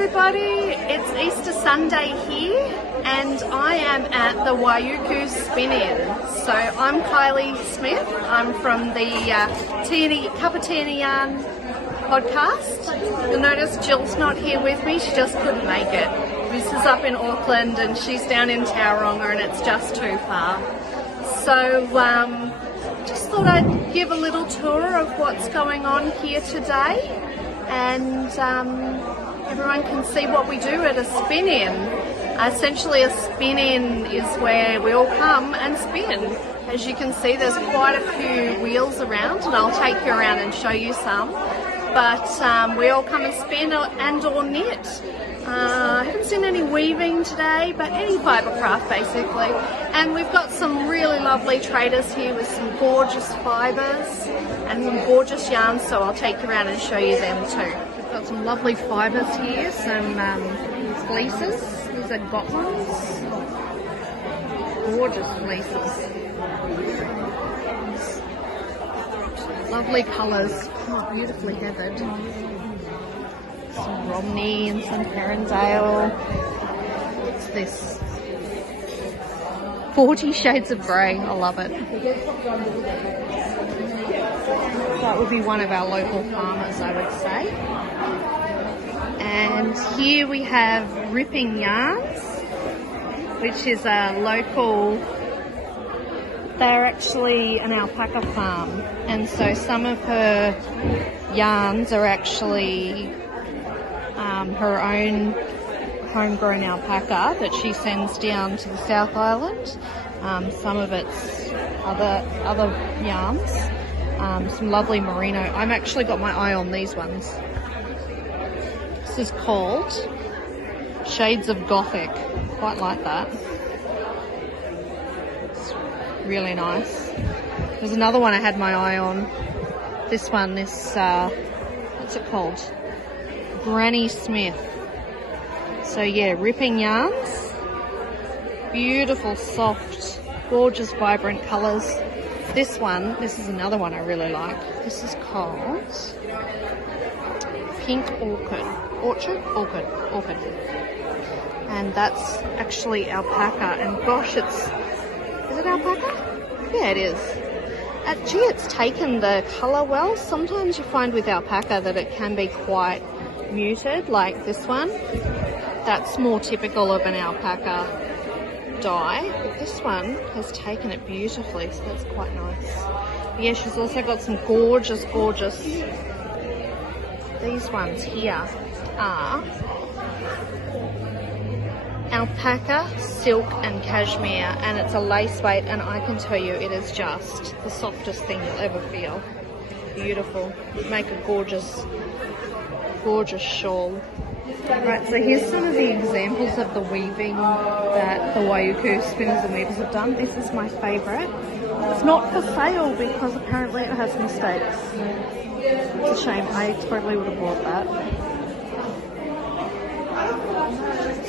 everybody, it's Easter Sunday here and I am at the Waiuku Spin In. So I'm Kylie Smith, I'm from the Cup of Tea and a Yarn podcast. You'll notice Jill's not here with me, she just couldn't make it. This is up in Auckland and she's down in Tauranga and it's just too far. So just thought I'd give a little tour of what's going on here today and everyone can see what we do at a spin-in. Essentially a spin-in is where we all come and spin. As you can see there's quite a few wheels around and I'll take you around and show you some. But we all come and spin and or knit. I haven't seen any weaving today, but any fibre craft basically. And we've got some really lovely traders here with some gorgeous fibres and some gorgeous yarns, so I'll take you around and show you them too. We've got some lovely fibres here, some fleeces. These are Gotlins. Gorgeous fleeces. Lovely colours, oh, beautifully heathered. Some Romney and some Herondale. What's this? 40 Shades of Grey, I love it. That would be one of our local farmers, I would say. And here we have Ripping Yarns, which is a local, they're actually an alpaca farm. And so some of her yarns are actually her own homegrown alpaca that she sends down to the South Island. Some of it's other yarns. Some lovely merino. I've actually got my eye on these ones. This is called Shades of Gothic. Quite like that. It's really nice. There's another one I had my eye on. This one, what's it called? Granny Smith. So yeah, Ripping Yarns. Beautiful, soft, gorgeous, vibrant colours. This is another one I really like. This is called Pink Orchid. Orchid. And that's actually alpaca. And gosh, is it alpaca? Yeah, it is. Gee, it's taken the colour well. Sometimes you find with alpaca that it can be quite muted, like this one. That's more typical of an alpaca dye, but this one has taken it beautifully, so that's quite nice. But yeah, she's also got some gorgeous, these ones here are alpaca, silk and cashmere, and it's a lace weight, and I can tell you it is just the softest thing you'll ever feel. Beautiful. Make a gorgeous shawl. Right, so here's some of the examples of the weaving that the Waiuku spinners and weavers have done. This is my favourite. It's not for sale because apparently it has mistakes. It's a shame, I totally would have bought that.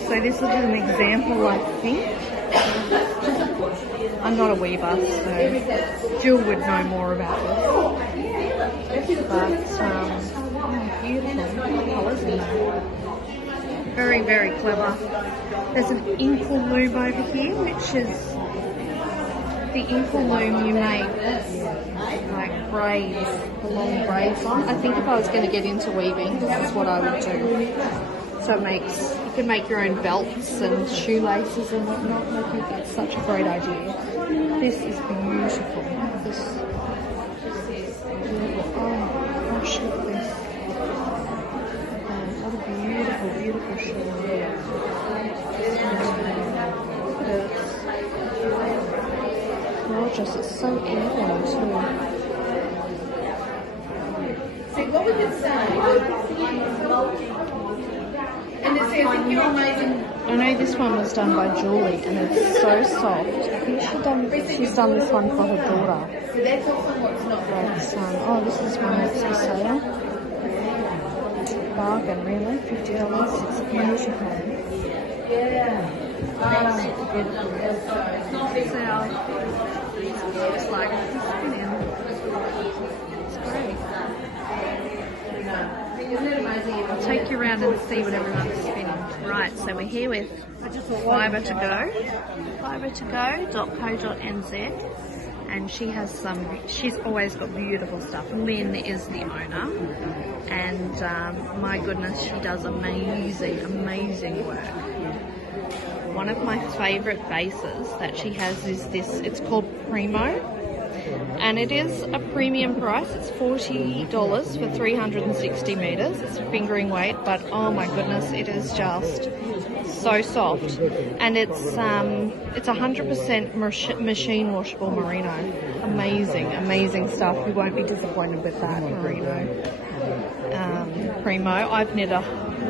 So this is an example, I think. I'm not a weaver, so Jill would know more about this. But beautiful colours in there. Very, very clever. There's an inkle loom over here, which is the inkle loom you make like braids, the long braids on. I think if I was going to get into weaving, this is what I would do. So you can make your own belts and shoelaces and whatnot. I think that's such a great idea. This is beautiful. This is beautiful. Oh gosh, look at this. What a beautiful shawl. It's gorgeous. It's so even too. See, what we could say. And I think you're amazing. I know this one was done by Julie and it's so soft. I think she's done this one for her daughter. So that's often what's not right. Oh, this is one that's for sale. Bargain, really. $50. It's beautiful. Yeah. It's like it's great. I'll take you around and see what everyone's spinning. Right, so we're here with Fibre to Go, fibre2go.co.nz, and she has she's always got beautiful stuff. Lynn is the owner, and my goodness, she does amazing work. One of my favourite bases that she has is this, it's called Primo, and it is a premium price. It's $40 for 360 metres. It's fingering weight, but oh my goodness, it is just so soft. And it's 100% machine washable merino. Amazing stuff. You won't be disappointed with that merino Primo. I've knit a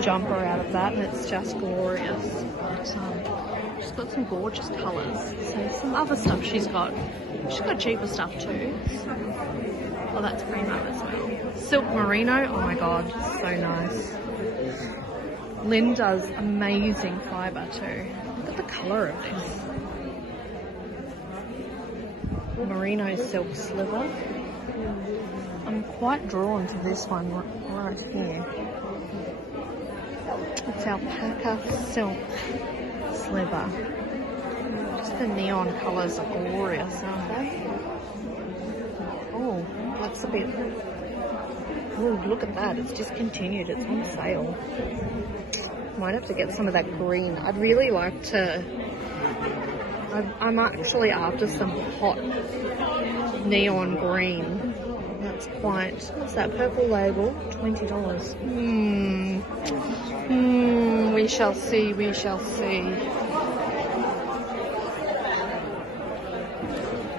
jumper out of that, and it's just glorious. She's got some gorgeous colours. So some other stuff she's got cheaper stuff too. Oh, that's Primo as well. Silk merino, oh my god, so nice. Lynn does amazing fibre too. Look at the colour of this. Merino silk sliver. I'm quite drawn to this one right here. It's alpaca silk sliver. Just the neon colours are glorious, aren't they? Oh, that's a bit... Oh, look at that. It's discontinued. It's on sale. Might have to get some of that green. I'd really like to... I'm actually after some hot neon green. That's quite... What's that? Purple label? $20. We shall see. We shall see.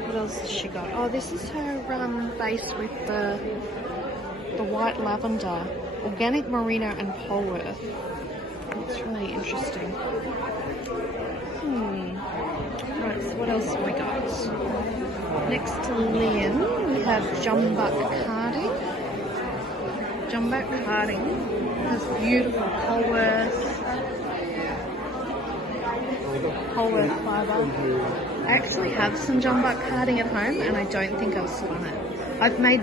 What else has she got? Oh, this is her base with the white lavender, organic merino and Polworth. It's really interesting. Right, so what else have we got? Next to Lynn, we have Jumbuck Carding. Jumbuck Carding has beautiful Polworth fibre. I actually have some Jumbuck Carding at home, and I don't think I've spun it. I've made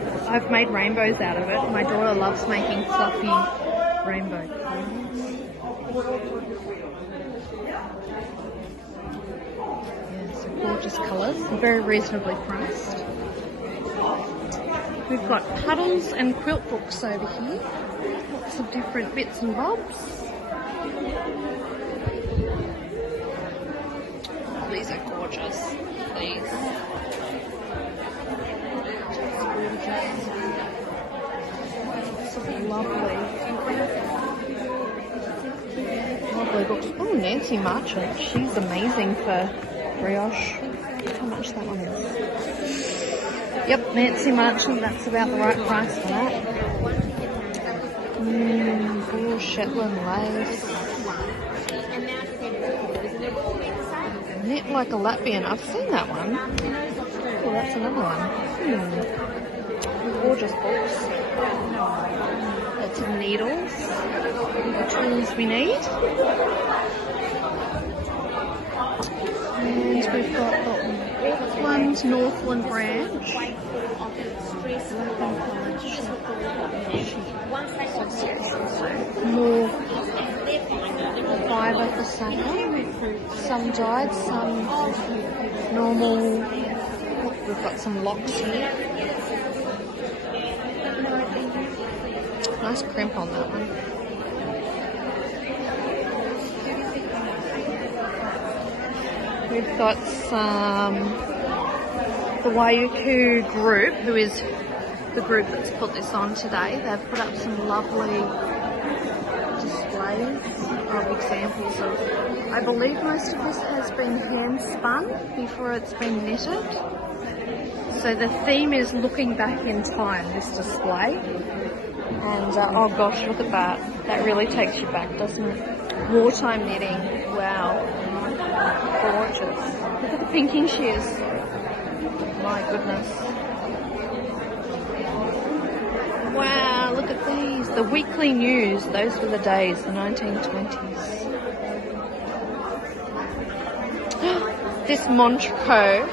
rainbows out of it. My daughter loves making fluffy rainbow colours. Yeah, so gorgeous colours, very reasonably priced. We've got puddles and quilt books over here. Lots of different bits and bobs. Oh, these are gorgeous. These. Lovely books. Oh, Nancy Marchant. She's amazing for brioche. How much that one is. Yep, Nancy Marchant. That's about the right price for that. Cool Shetland lace. Knit like a Latvian. I've seen that one. Oh, that's another one. Gorgeous books. Lots of needles. The tools we need. And we've got Auckland Northland branch. More fibre for sale. Some dyed, some normal. We've got some locks here. Nice crimp on that one. We've got the Waiuku group, who is the group that's put this on today. They've put up some lovely displays of examples of, I believe most of this has been hand spun before it's been knitted. So the theme is looking back in time, this display. And oh gosh, look at that. That really takes you back, doesn't it? Wartime knitting. Wow. Gorgeous. Look at the pinking shears. My goodness. Wow, look at these. The weekly news. Those were the days, the 1920s. This Montrico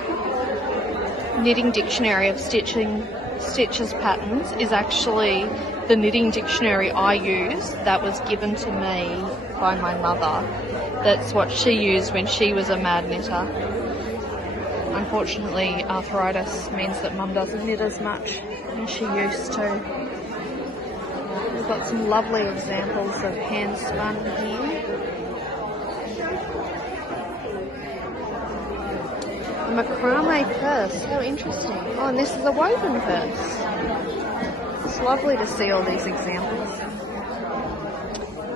knitting dictionary of stitches patterns is actually the knitting dictionary I use that was given to me by my mother. That's what she used when she was a mad knitter. Unfortunately, arthritis means that Mum doesn't knit as much as she used to. We've got some lovely examples of hand spun here. A macrame purse, how interesting. Oh, and this is a woven purse. It's lovely to see all these examples.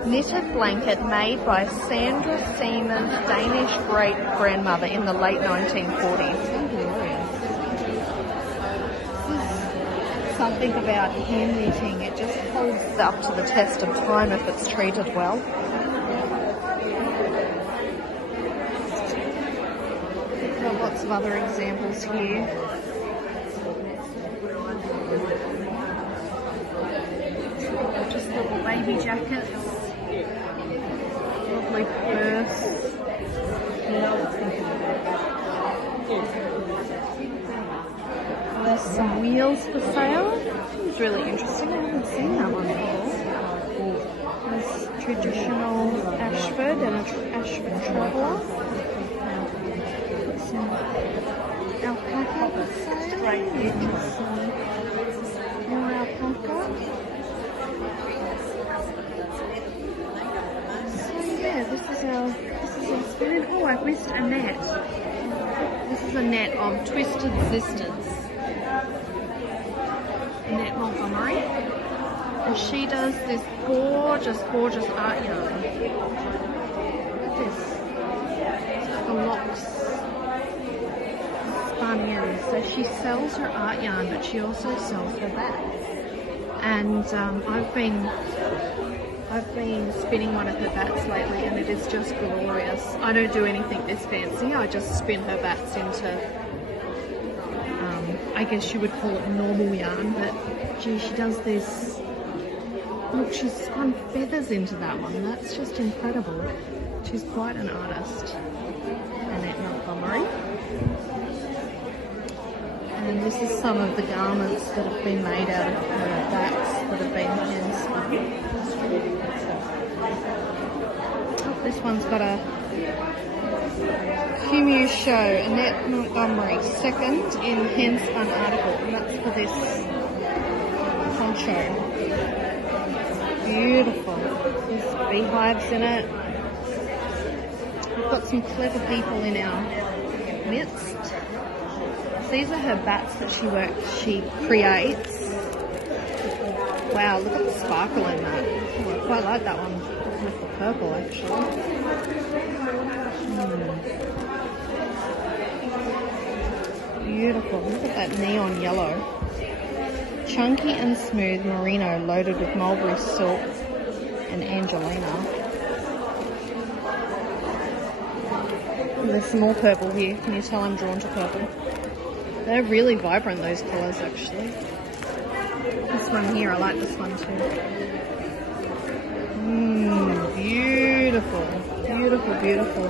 Knitted blanket made by Sandra Seaman's Danish great-grandmother in the late 1940s. Something about hand knitting, it just holds up to the test of time if it's treated well. We've got lots of other examples here. Just little baby jackets. Lovely purse. There's some wheels for sale. It's really interesting. I haven't seen that one before. There's traditional Ashford and an Ashford traveller. Got some alpaca for sale. More alpaca. So yeah, this is our spinning. Oh, I've missed a net. This is a net of Twisted Sisters. Annette Montgomery, and she does this gorgeous art yarn. Look at this. It's got the locks spun in. So she sells her art yarn, but she also sells her bats. And I've been spinning one of her bats lately, and it is just glorious. I don't do anything this fancy. I just spin her bats into, I guess you would call it normal yarn, but gee, she does this. Look, she's spun feathers into that one. That's just incredible. She's quite an artist, Annette Montgomery. And this is some of the garments that have been made out of her bats that have been hand spun. Oh, this one's got a Humu Show, Annette Montgomery, second in hand spun article, and that's for this poncho. Beautiful. There's beehives in it. We've got some clever people in our midst. These are her bats that she creates. Wow, look at the sparkle in that. Oh, I quite like that one with the purple actually. Beautiful. Look at that neon yellow. Chunky and smooth merino loaded with mulberry silk and Angelina. And there's some more purple here. Can you tell I'm drawn to purple? They're really vibrant, those colours actually. This one here, I like this one too. Beautiful. Beautiful, beautiful.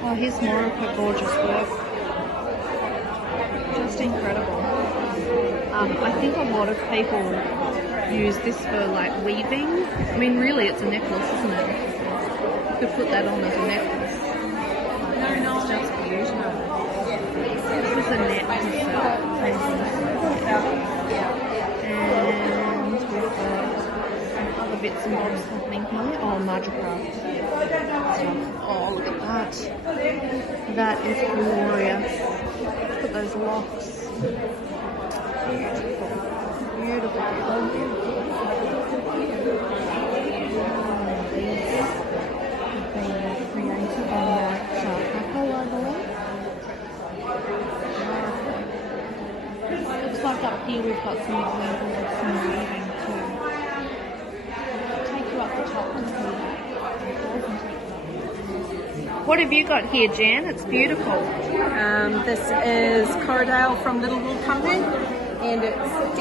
Oh, here's more of her gorgeous work. Just incredible. I think a lot of people use this for like weaving. I mean, really, it's a necklace, isn't it? You could put that on as a necklace. It's just beautiful. This is a net herself. And we've got some other bits and bobs happening here. Oh, Margicraft. Oh, look at that. That is glorious. Look at those locks. Beautiful. Beautiful. These have been created on that alpaca, I believe. Looks like up here we've got some examples of some weaving too. I'll take you up the top and see. What have you got here, Jan? It's beautiful. This is Corridale from Little Wool Company, and it's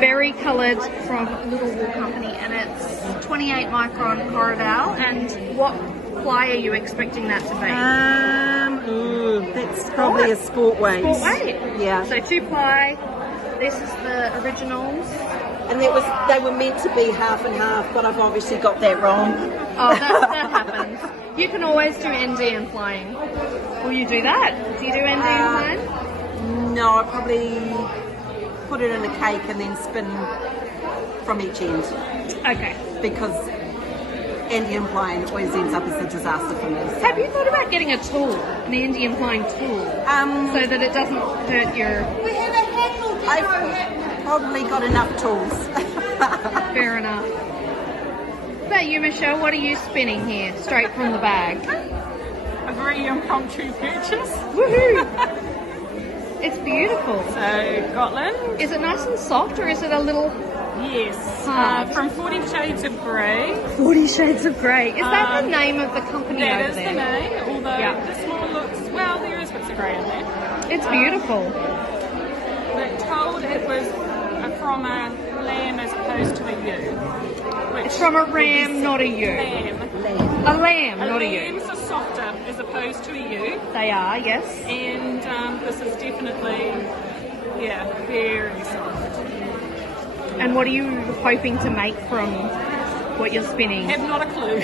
berry coloured from Little Wool Company, and it's 28 micron Corridale. And what ply are you expecting that to be? That's probably a sport weight. Sport weight? Yeah. So 2-ply, this is the originals. And they were meant to be half and half, but I've obviously got that wrong. Oh, that happens. You can always do ND and flying. Will you do that? Do you do ND and flying? No, I probably put it in a cake and then spin from each end. Okay. Because Indian flying always ends up as a disaster for me. So. Have you thought about getting a tool, an Indian flying tool, so that it doesn't hurt your... We have a handle. I've probably got enough tools. Fair enough. What about you, Michelle? What are you spinning here, straight from the bag? A very impromptu purchase. Woohoo! It's beautiful. So, Scotland. Is it nice and soft, or is it a little... Yes. Hard? From 40 Shades of Grey. 40 Shades of Grey. Is that the name of the company That over is there? the name, although Yeah. the small looks, well, there is bits of grey in there. It's beautiful. But told it was from a lamb as opposed to a ewe. It's from a ram, not a ewe. Lamb. A lamb, not a ewe. Lambs are softer as opposed to a ewe. They are, yes. And this is definitely, yeah, very soft. And what are you hoping to make from what you're spinning? Have not a clue.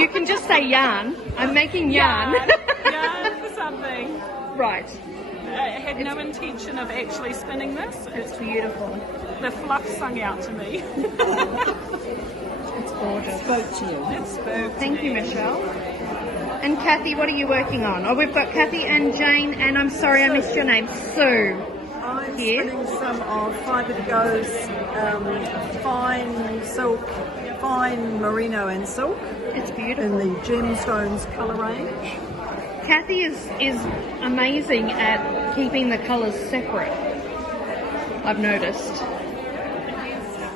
You can just say yarn. I'm making yarn. Yarn for something. Right. I had no intention of actually spinning this. It's beautiful. The fluff sung out to me. It's gorgeous. Spoke to you. It spoke. Thank you, Michelle. And Kathy, what are you working on? Oh, we've got Kathy and Jane, and I'm sorry I missed your name, Sue. I'm Here. spinning some of Fibre Goes fine silk, fine merino and silk It's in beautiful. the gemstones colour range. Kathy is amazing at keeping the colours separate, I've noticed.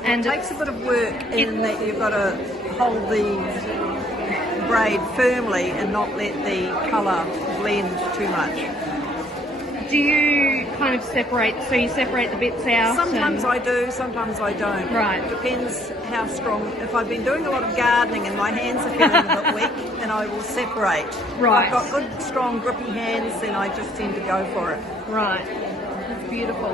And It takes a bit of work in that you've got to hold the braid firmly and not let the colour blend too much. do you kind of separate, so you separate the bits out? Sometimes and- I do, sometimes I don't. Right. Depends how strong. If I've been doing a lot of gardening and my hands are feeling a bit weak, then I will separate. Right. If I've got good, strong, grippy hands, then I just tend to go for it. Right. It's beautiful.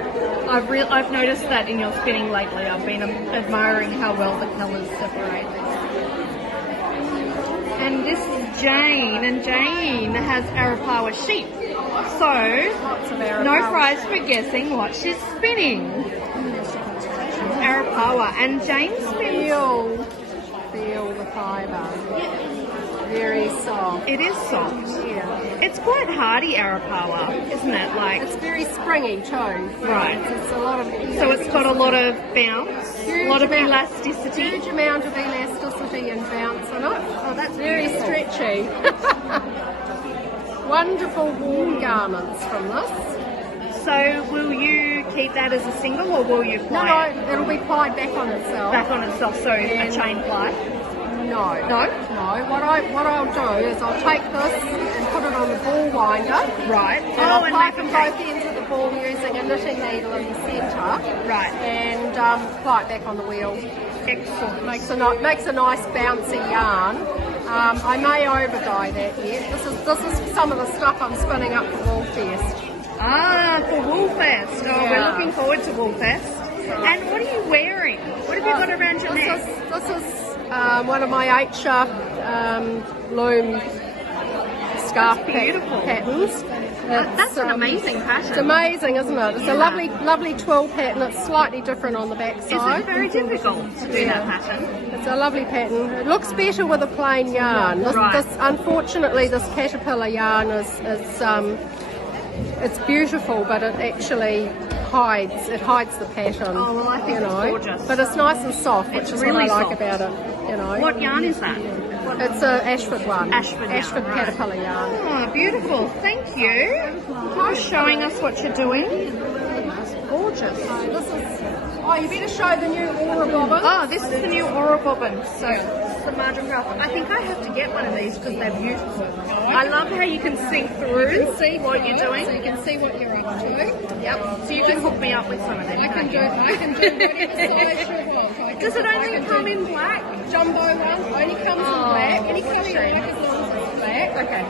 I've noticed that in your spinning lately. I've been admiring how well the colours separate. And this is Jane, and Jane has Arapawa sheep. So, no prize for guessing what she's spinning. Arapawa, and Jane spins. Feel the fibre. Very soft. It is soft. Yeah. It's quite hardy Arapawa, isn't it? Like, It's very springy too. right. It's a lot of. So it's got a lot of bounce, a lot of amount- elasticity. Huge amount of elasticity and bounce in it. Oh, that's Very beautiful. stretchy. Wonderful warm garments from this. So will you keep that as a single, or will you ply it No, it'll be plied back on itself. back on itself, so a chain ply? No. No? No. What I'll do is I'll take this and put it on the ball winder. Right. And I'll and pipe make in a both ends of the ball using a knitting needle in the centre. Right. And ply it back on the wheel. Excellent. Makes a nice bouncy yarn. I may over dye that yet. This is some of the stuff I'm spinning up for Woolfest. Ah, for Woolfest. Oh, Yeah. we're looking forward to Woolfest. And what are you wearing? What have you got around your neck? This is one of my 8-shaft loom scarf beautiful. patterns. That's an amazing pattern. It's amazing, isn't it? It's a lovely twill pattern. It's slightly different on the back Is side. it very difficult to do that pattern? It's a lovely pattern. It looks better with a plain yarn. Right. Unfortunately, this caterpillar yarn is it's beautiful, but it actually hides the pattern. Oh, well, I think it's gorgeous. But it's nice and soft, which It's is really what I like soft. about it. You know. What yarn is that? It's a Ashford one. Ashford yarn, right. caterpillar yarn. Oh, beautiful. Thank you for showing us what you're doing. Gorgeous. You better show the new Aura bobbin. Oh, this is the new Aura bobbin. So, the margin graph. I think I have to get one of these because they're beautiful. I love how you can see through what you're doing. So you can see what you're up to. Yep. So you can hook me up with some of them. I can do whatever size you want. Does it only come in black? Jumbo one only comes in black. Any colour you shame. like as long as it's black. Okay.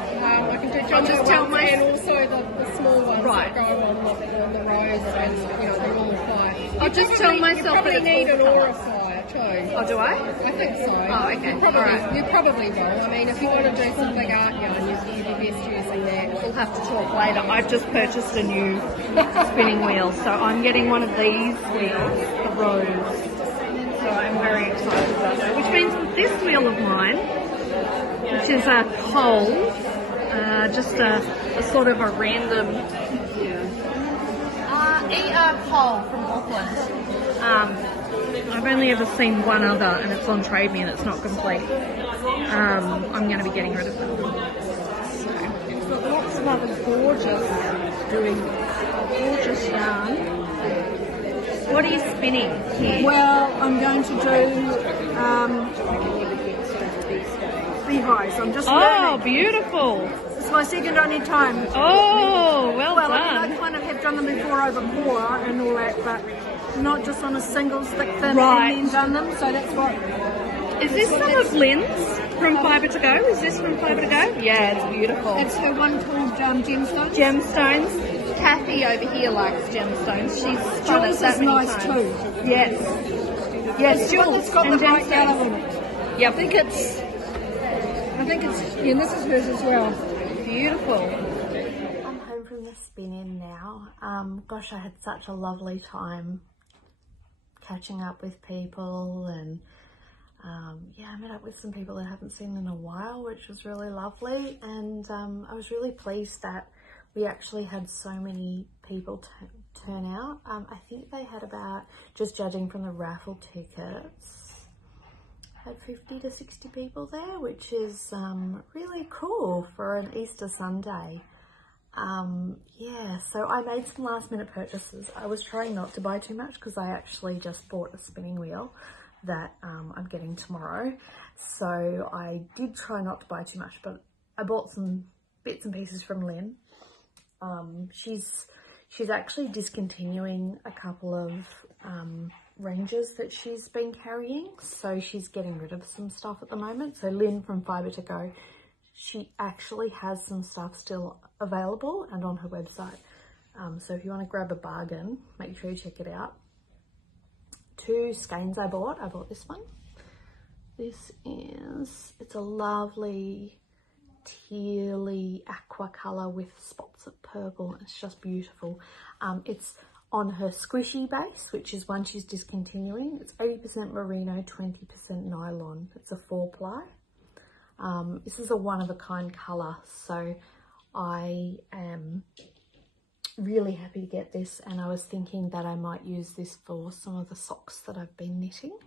I can can do jumbo just tell ones and also the small ones Right. that go on the rows and the normal fire. I'll just tell myself you that probably it's need all an colour. aura fire too. Oh, do I? I think so. Oh, okay. You probably will. I mean, if you want to do some big art yarn, you'd be best using that. We'll have to talk later. I've just purchased a new spinning wheel, so I'm getting one of these wheels, the Rose. So I'm very excited about that. Which means with this wheel of mine, which is a pole, just a sort of a random ER pole from Auckland. I've only ever seen one other, and it's on Trade Me, and it's not complete. I'm going to be getting rid of them. We've got lots of other gorgeous yarn. What are you spinning here? Well, I'm going to do beehives. I'm just Oh, learning. beautiful. It's my second only time. Oh, well Well, done. I kind of have done them before over core and all that, but not just on a single stick thin Right. and then done them. So that's what. Is this some of Lynn's from Fibre to Go? Is this from Fibre to Go? Yeah, it's beautiful. It's her one called Gemstones. Gemstones. Kathy over here likes gemstones. She's spun it Jules that is many nice times. too. Yes. Yes, It's one Jules that's got and the bright yellow gemstones. in it. Yep. I think it's, yeah, this is hers as well. Beautiful. I'm home from the spin in now. Gosh, I had such a lovely time catching up with people, and yeah, I met up with some people that I haven't seen in a while, which was really lovely. And I was really pleased that we actually had so many people turn out. I think they had about, just judging from the raffle tickets, had 50 to 60 people there, which is really cool for an Easter Sunday. Yeah, so I made some last minute purchases. I was trying not to buy too much because I actually just bought a spinning wheel that I'm getting tomorrow. So I did try not to buy too much, but I bought some bits and pieces from Lynn. She's actually discontinuing a couple of ranges that she's been carrying, so she's getting rid of some stuff at the moment. So Lynn from Fibre to Go, she actually has some stuff still available and on her website. So if you want to grab a bargain, make sure you check it out. 2 skeins I bought this one. It's a lovely tealy aqua colour with spots of purple. It's just beautiful. It's on her squishy base, which is one she's discontinuing. It's 80% merino, 20% nylon. It's a 4-ply. This is a one-of-a-kind colour, so I am really happy to get this, and I was thinking that I might use this for some of the socks that I've been knitting.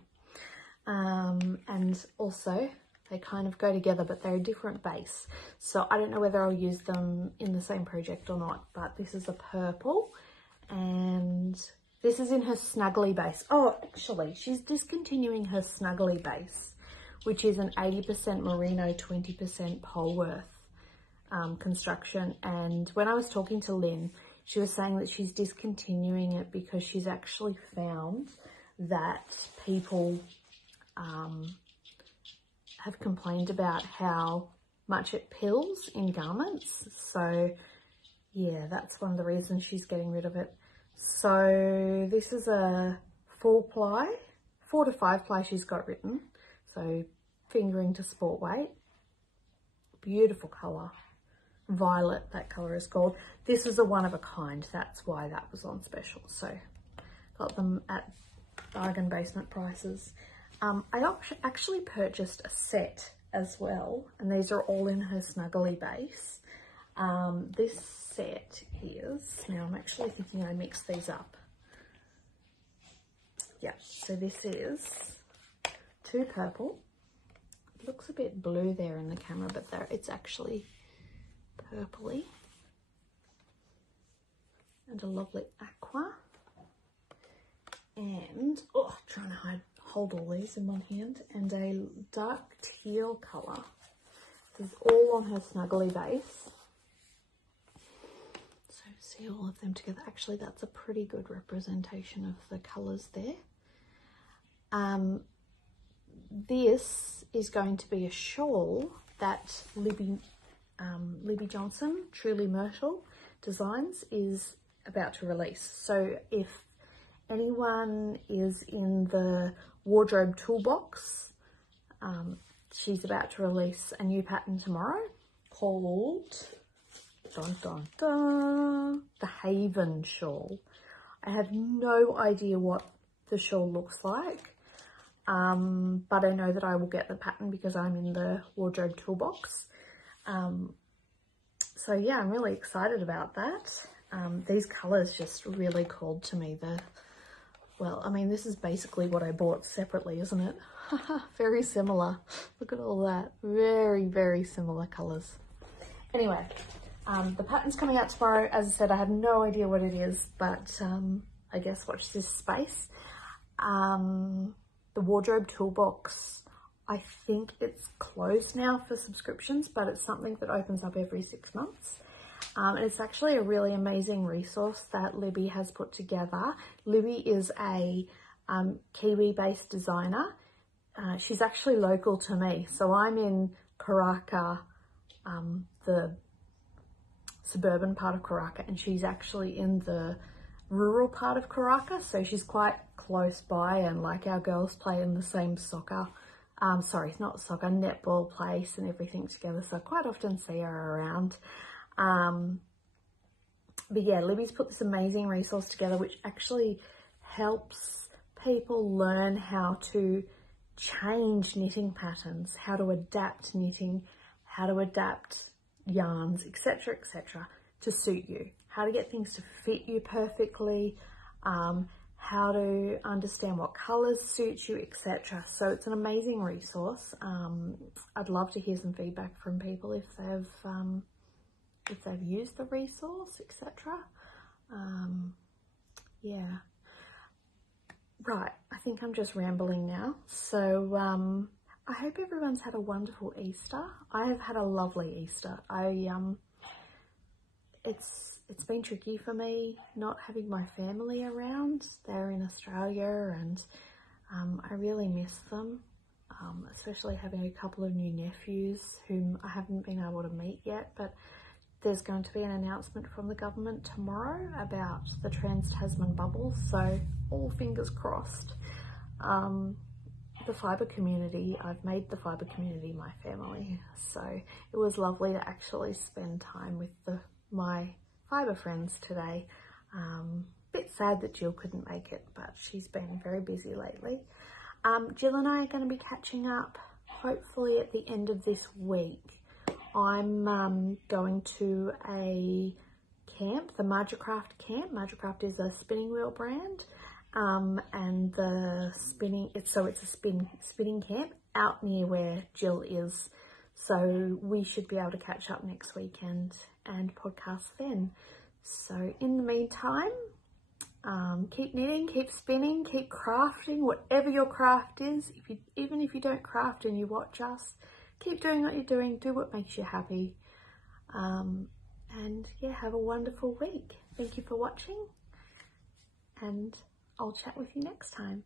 And also they kind of go together, but they're a different base, so I don't know whether I'll use them in the same project or not. But this is a purple, and this is in her snuggly base. Oh, actually, she's discontinuing her snuggly base, which is an 80% merino, 20% Polworth construction. And when I was talking to Lynn, she was saying that she's discontinuing it because she's actually found that people have complained about how much it pills in garments. So yeah, that's one of the reasons she's getting rid of it. So this is a 4-ply, 4 to 5-ply she's got written. So fingering to sport weight. Beautiful colour. Violet, that colour is called. This is a one-of-a-kind. That's why that was on special. So got them at bargain basement prices. I actually purchased a set as well, and these are all in her snuggly base. This set is, now I'm actually thinking I mixed these up. Yeah, so this is 2 purple. It looks a bit blue there in the camera, but it's actually purpley. And a lovely aqua. And, oh, trying to hold all these in one hand. And a dark teal colour. This is all on her snuggly base. So see all of them together. Actually, that's a pretty good representation of the colours there. This is going to be a shawl that Libby Libby Johnson, Truly Myrtle Designs, is about to release. So if anyone is in the wardrobe toolbox, she's about to release a new pattern tomorrow called dun, dun, dun, the Haven Shawl. I have no idea what the shawl looks like, but I know that I will get the pattern because I'm in the wardrobe toolbox. So yeah, I'm really excited about that. These colours just really called to me. Well, I mean, this is basically what I bought separately, isn't it? Very similar. Look at all that. Very, very similar colours. Anyway, the pattern's coming out tomorrow. As I said, I have no idea what it is, but I guess watch this space. The wardrobe toolbox, I think it's closed now for subscriptions, but it's something that opens up every 6 months. And it's actually a really amazing resource that Libby has put together. Libby is a Kiwi-based designer. She's actually local to me. So I'm in Karaka, the suburban part of Karaka, and she's actually in the rural part of Karaka. So she's quite close by, and like our girls play in the same netball place and everything together. So I quite often see her around. But yeah, Libby's put this amazing resource together which actually helps people learn how to change knitting patterns, how to adapt knitting, how to adapt yarns, etc., to suit you, how to get things to fit you perfectly, how to understand what colours suit you, etc. So it's an amazing resource. I'd love to hear some feedback from people if they've used the resource, etc. Yeah. Right, I think I'm just rambling now. So I hope everyone's had a wonderful Easter. I have had a lovely Easter. It's been tricky for me not having my family around. They're in Australia, and I really miss them, especially having a couple of new nephews whom I haven't been able to meet yet, but there's going to be an announcement from the government tomorrow about the Trans-Tasman bubble, so all fingers crossed. The fibre community, I've made the fibre community my family, so it was lovely to actually spend time with my fibre friends today. Bit sad that Jill couldn't make it, but she's been very busy lately. Jill and I are going to be catching up hopefully at the end of this week. I'm going to a camp, the Margicraft camp. Margicraft is a spinning wheel brand, and the spinning, it's a spinning camp out near where Jill is. So we should be able to catch up next weekend and podcast then. So in the meantime, keep knitting, keep spinning, keep crafting, whatever your craft is. Even if you don't craft and you watch us, keep doing what you're doing, do what makes you happy. And yeah, have a wonderful week. Thank you for watching, and I'll chat with you next time.